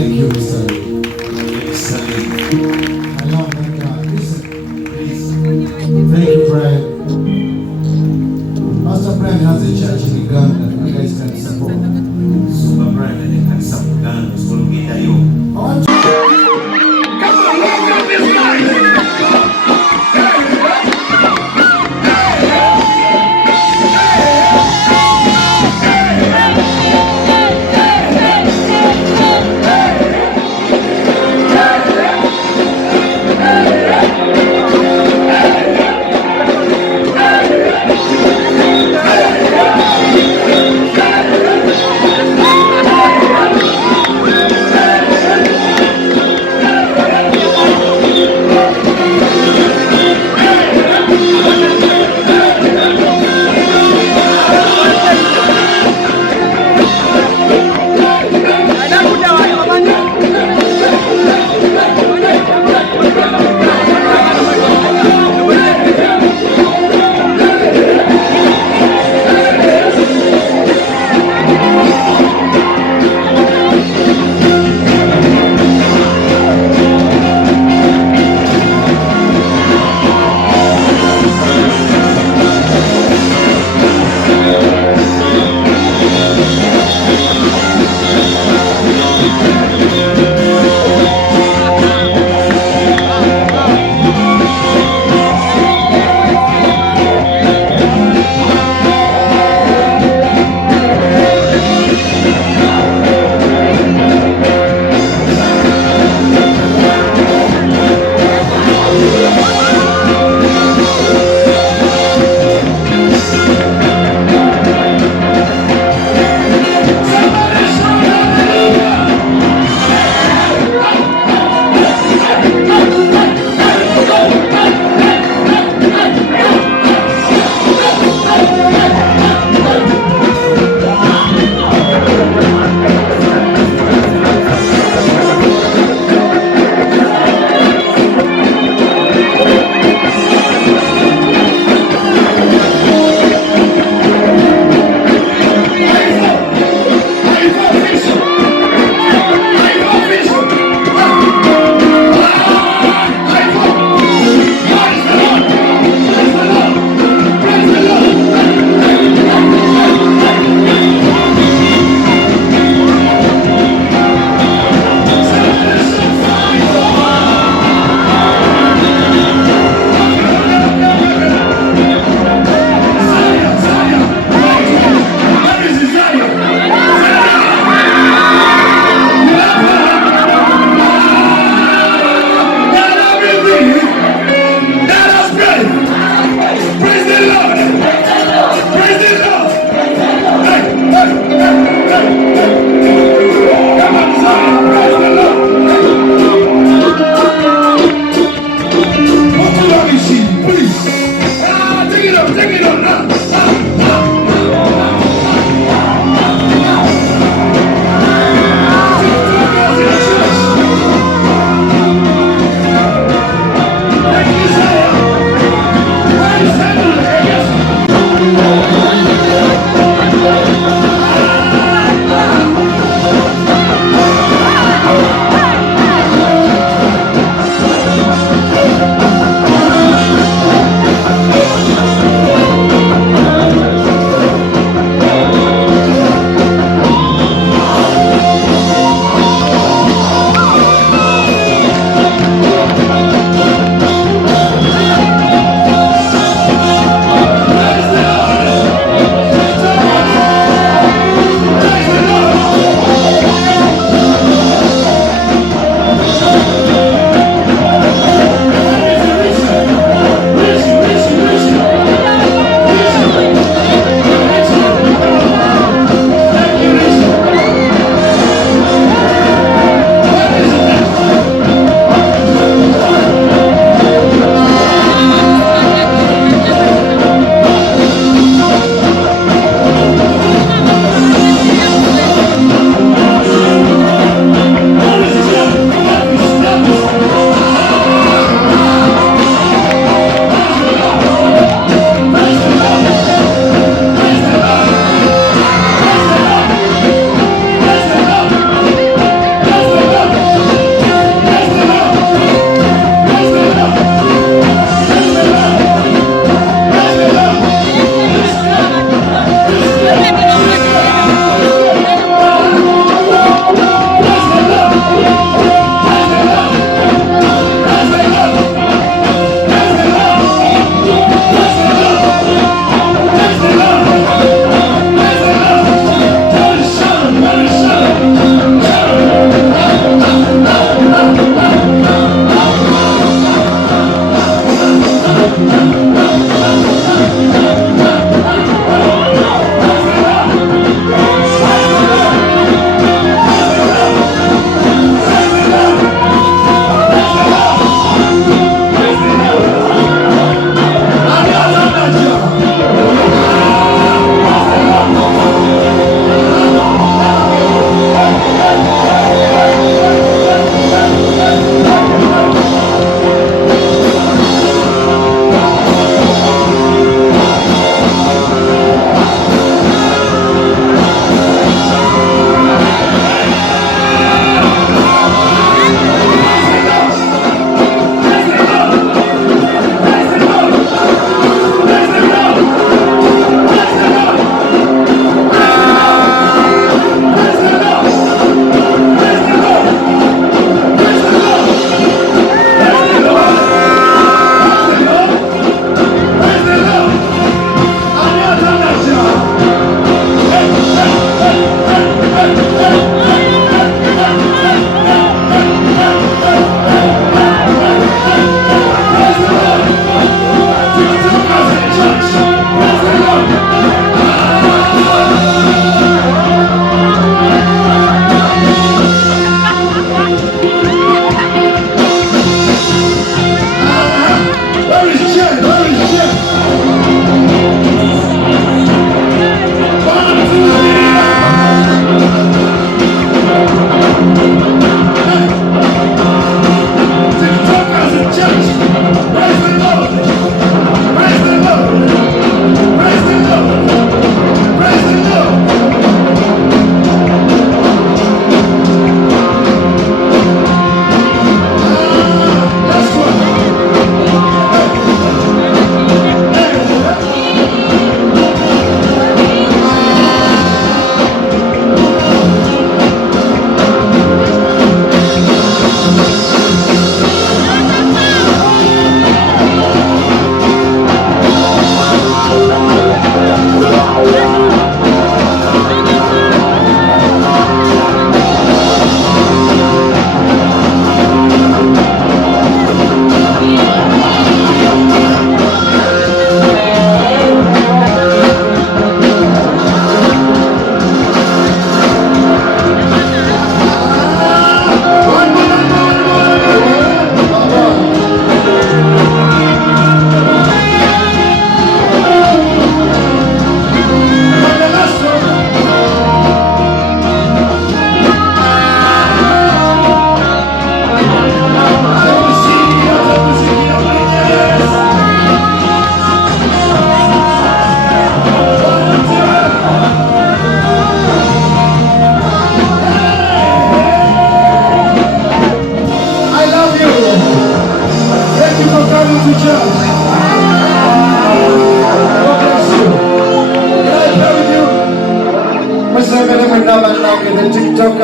Thank you, Mr. Lee. Mr. Lee. I love that guy. Listen, please. Thank you, Brian. Pastor Brian has a church in Uganda. You guys can support. Super Brian and the cancer of Uganda is going to get you. I want you. Come on, welcome this night.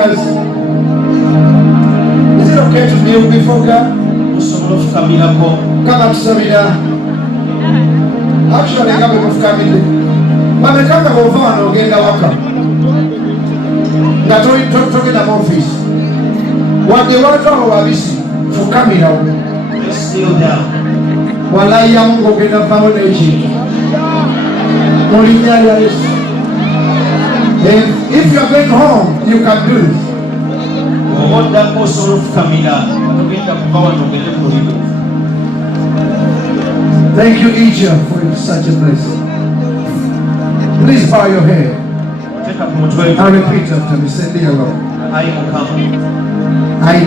prayers? Is it okay to kneel before God? Kama tusabira. Actually, kama kufukamile. Wamekanga bova wanaogenda waka. Nga toke na office. Wade watu hao wabisi. Fukamira. Just kneel down. Wala ya Mungu kenda pao na ichi. Molinya ya Yesu. If you are going home, you can do it. Thank you, Egypt, for such a blessing. Please bow your head and repeat after me. Say, dear Lord, I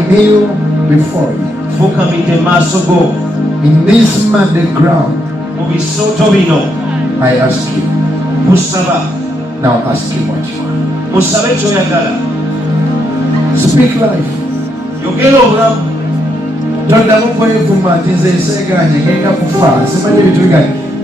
kneel before you in this mandate ground. I ask you. Now ask him what you want. Speak life.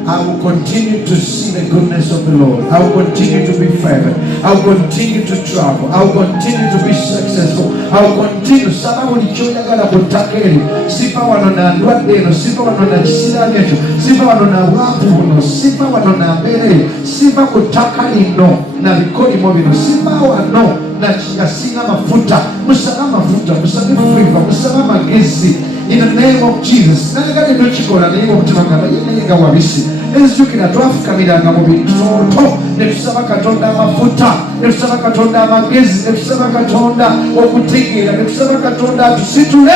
I will continue to see the goodness of the Lord. I will continue to be fervent. I will continue to travel. I will continue to be successful. I will continue. Sama ulichoyagala kutakeli. Sifa wanona ndwadeno. Sifa wanona chisiranecho. Sifa wanona wapuno. Sifa wanona mbele. Sifa kutakali no. Na vikoni mobino. Sifa wano. Na chiyasinga mafuta. Musala mafuta. Musala friva. Musala magezi. In the name of Jesus. Nagale ndochikola name of Timangaba. Yenega wabisi. Ezukira twafukamiranga mu bitoto ne tusaba Katonda amafuta, ne tusaba Katonda amagezi, ne tusaba Katonda okutegeera, ne tusaba Katonda atusitule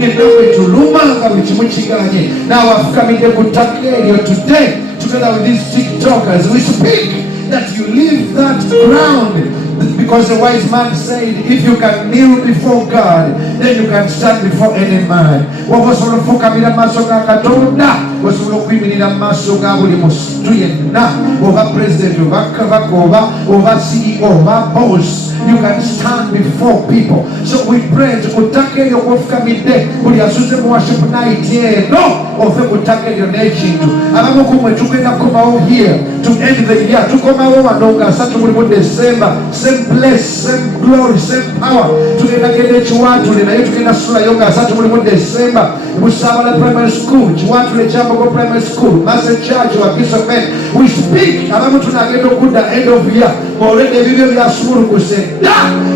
ng'ennaku etuluma nga buli kimu kiganye. N'awafukamidde ku ttaka eryo today, together with these TikTokers, we speak that you leave that ground. Because the wise man said, if you can kneel before God, then you can stand before any man. Wasobola okufukamira mu maaso ga Katonda, wasobola okuyimirira mu maaso ga buli muntu yenna, oba president, oba kabaka, oba CEO, oba boss. You can stand before people. So we pray to kutaka elyo kufukamidde buli asuze mu worship night eno ove kutaka elyo n'ekintu. Abamu kumwe tugenda kukomawo here to end the year. Tukomawo wano nga 3 mu December. Same place, same glory, same power. Tugenda genda ekiwatule naye tugenda sulayo nga 3 mu December. Busabala primary school, kiwatule Kyambogo primary school, Master Church wa Bishop Ben. We speak. Abamu tunagenda okudda end of year. Olwedde ebibyo byasumulukuse.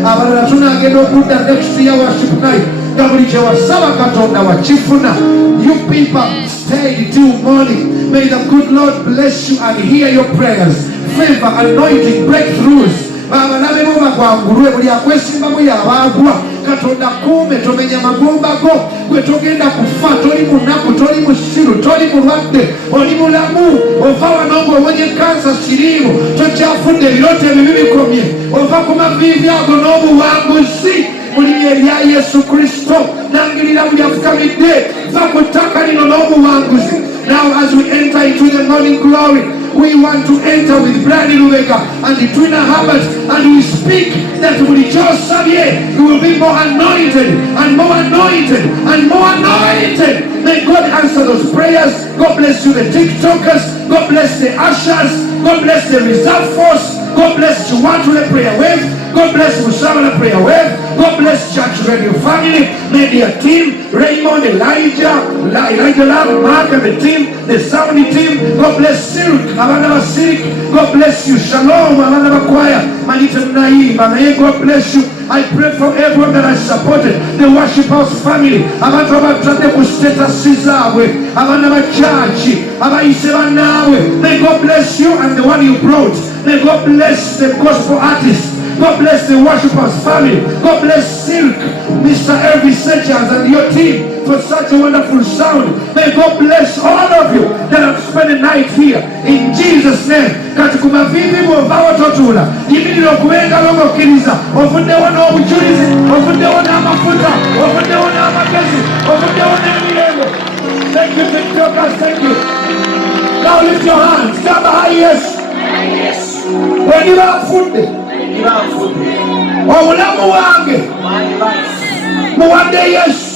Abalala tunagenda okudda next year worship night. Gabuli kye wasaba Katonda wakifuna. You people stay till morning. May the good Lord bless you and hear your prayers. Favor, anointing, breakthroughs. Babalabe bo bagwangulwe buli akwesimbamu yabaagwa. Katonda kuume tomenya magumba go. Gwe togenda kufa, toli munaku, toli musiru, toli mulwadde, oli mulamu. Ova wano ng'owonye kansa siriimu, tokyafudde ebirooto ebibi bikomye. Ova ku maviivi ago n'obuwanguzi mu linnya erya Yesu Kristo. Nangirira buli afukamidde va ku ttaka lino n'obuwanguzi. Now as we enter into the morning glory, we want to enter with Brady Lubega and the Twin Habit, and we speak that buli ky'osabye you will be more anointed and more anointed and more anointed. May God answer those prayers. God bless you, the TikTokers. God bless the ushers. God bless the reserve force. God bless Chiwatule Prayer Wave. God bless Musabala Prayer Wave. God bless Church Radio Family, Media Team, Raymond, Elijah Love, Mark and the team, the Saudi team. God bless Silk, Amanaba Silk. God bless you. Shalom, Amanaba Choir, Manita Naim, Anaye. God bless you. I pray for everyone that has supported the Worship House family. Abantu abatadde ku status zaabwe, Amanaba Church, abayise nawe. May God bless you and the one you brought. May God bless the gospel artists. God bless the Worshipers family. God bless Silk, Mr. Elvis Sechans and your team for such a wonderful sound. May God bless all of you that have spent the night here. In Jesus' name. Katikuma vivi mwabawa totula. Yimiriro kuwenga longo kiriza. Ofundewa na obuchulizi. Ofundewa na mafuta. Ofundewa na magezi. Ofundewa na miremo. Thank you, TikTokers. Thank you. Now lift your hands. Stand behind yes. When you are food. Obulamu wange muwadde Yesu.